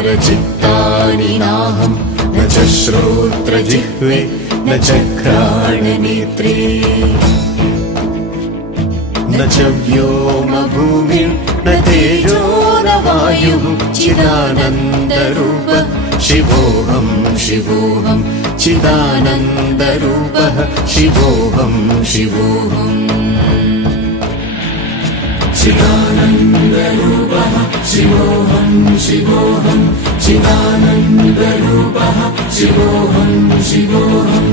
ह्यहङ्कारचित्तानि नाहं न च श्रोत्रजिह्वे न च घ्राणनेत्रे न च व्योमभूमिर्न तेजो न वायुः चिदानन्दरूपः शिवोऽहं शिवोऽहं चिदानन्दरूपः शिवोऽहं शिवोऽहम् चिदानन्दरूपः शिवोऽहं शिवोऽहं चिदानन्दरूपः शिवोऽहं शिवोऽहम्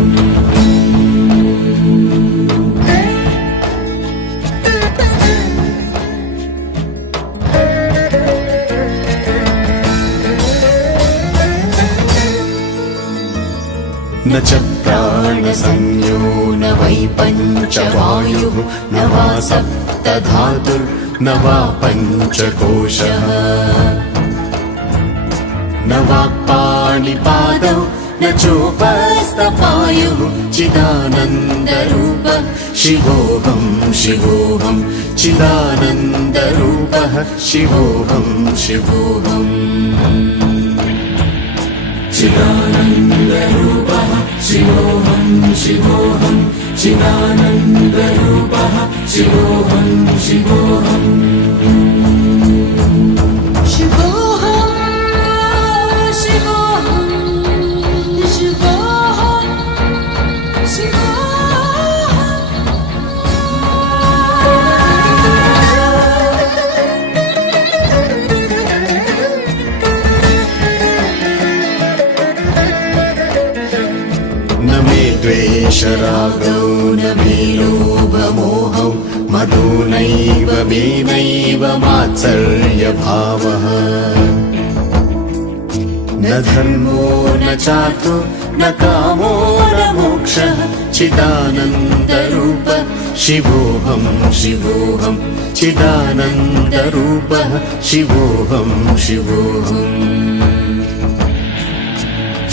न च प्राणसंज्ञो न वै पञ्चवायुः न वा सप्तधातुर्न वा पञ्चकोशः न वा पाणिपादौ न चोपस्थपायुः चिदानन्दरूपः शिवोऽहं शिवोऽहं चिदानन्दरूपः शिवोऽहं शिवोऽहम् चिदानन्दरूपः शिवोऽहं शिवोऽहं चिदानन्दरूपः शिवोऽहं शिवोऽहम् शिवोऽहं शिवोऽहं शिवोऽहं न मे द्वेषरागौ न मे लोभमोहौ मदो नैव मे नैव मात्सर्यभावः न धर्मो न चार्थो न कामो न मोक्षः चिदानन्दरूपः शिवोऽहं शिवोऽहं चिदानन्दरूपः शिवोऽहं शिवोऽहम्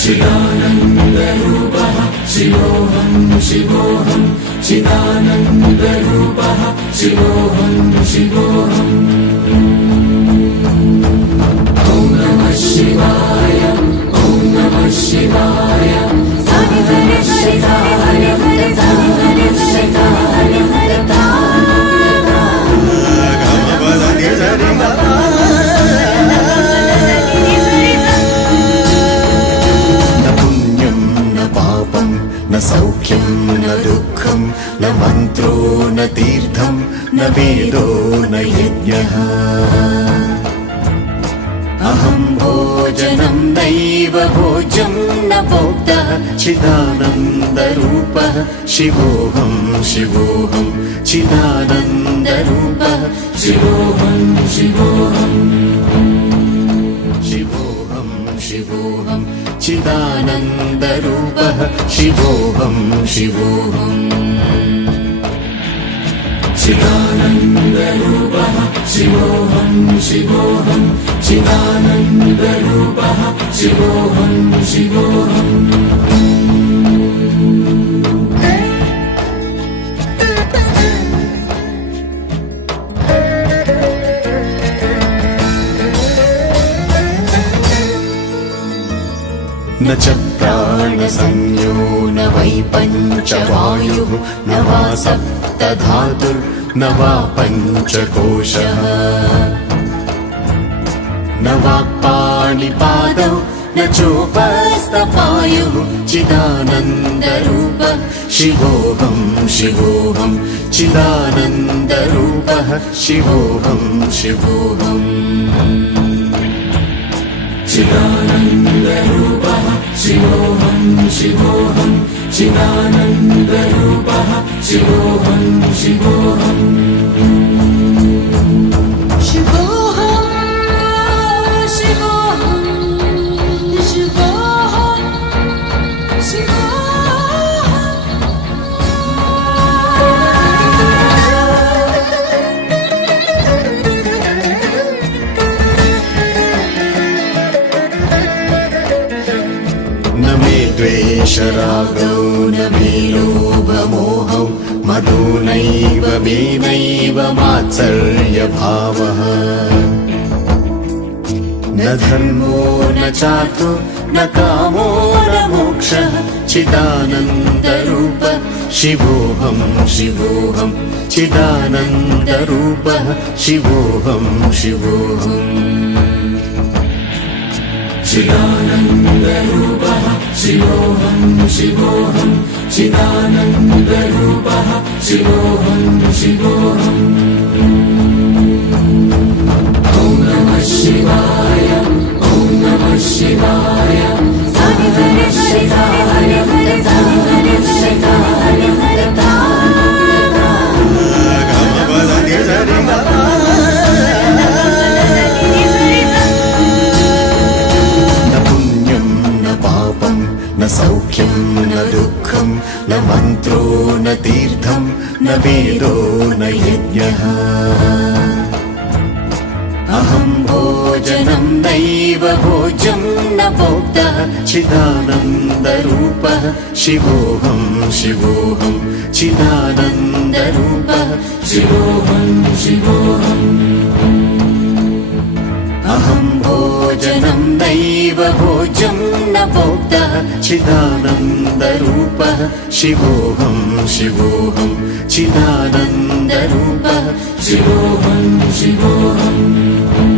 चिदानन्दरूपः शिवोऽहं शिवोऽहं चिदानन्दरूपः शिवोऽहं शिवोऽहम् ॐ नमः शिवाय ॐ नमः शिवाय सानि सानि सानि सानि सानि सानि सानि सानि सानि सानि सानि न सौख्यं न दुःखं न मन्त्रो न तीर्थं न वेदो न यज्ञः अहं भोजनं नैव भोज्यं न भोक्तः चिदानन्दरूपः शिवोऽहं शिवोऽहं चिदानन्दरूपः शिवोऽहं शिवोऽहम् शिवोऽहं शिवोऽहं चिदानन्दरूपः शिवोऽहं शिवोऽहम् चिदानन्दरूपः शिवोऽहं शिवोऽहं चिदानन्दरूपः शिवोऽहं शिवोऽहम् न च प्राणसंज्ञो न वै पञ्चवायुः न वा सप्तधातुर्न वा पञ्चकोशः न वा पाणिपादौ न चोपस्थपायुः चिदानन्दरूपः शिवोऽहं शिवोऽहं चिदानन्दरूपः शिवोऽहं शिवोऽहम् चिदानन्दरूपः शिवोऽहं शिवोऽहं चिदानन्दरूपः शिवोऽहं शिवोऽहम् शिवोऽहं शिवोऽहं शिवोऽहं न मे द्वेषरागौ न मे लोभमोहौ मदो नैव मे नैव मात्सर्यभावः न धर्मो न चार्थो न कामो न मोक्षः चिदानन्दरूप शिवोऽहं शिवोऽहं चिदानन्दरूपः शिवोऽहं शिवोऽहम् चिदानन्दरूपः शिवोऽहं शिवोऽहं चिदानन्दरूपः शिवोऽहं शिवोऽहम् ॐ नमः शिवाय ॐ नमः शिवाय सानि सनि सनि सनि सनि सनि सनि सनि सनि सनि सनि न सौख्यं न दुःखं न मन्त्रो न तीर्थं न वेदो न यज्ञः अहं भोजनं नैव भोज्यं न भोक्तः चिदानन्दरूपः शिवोऽहं शिवोऽहं चिदानन्दरूपः शिवोऽहं शिवोऽहम् अहं भोजनं नैव भोज्यं न भोक्तः चिदानन्दरूपः शिवोऽहं शिवोऽहं चिदानन्दरूपः शिवोऽहं शिवोऽहम्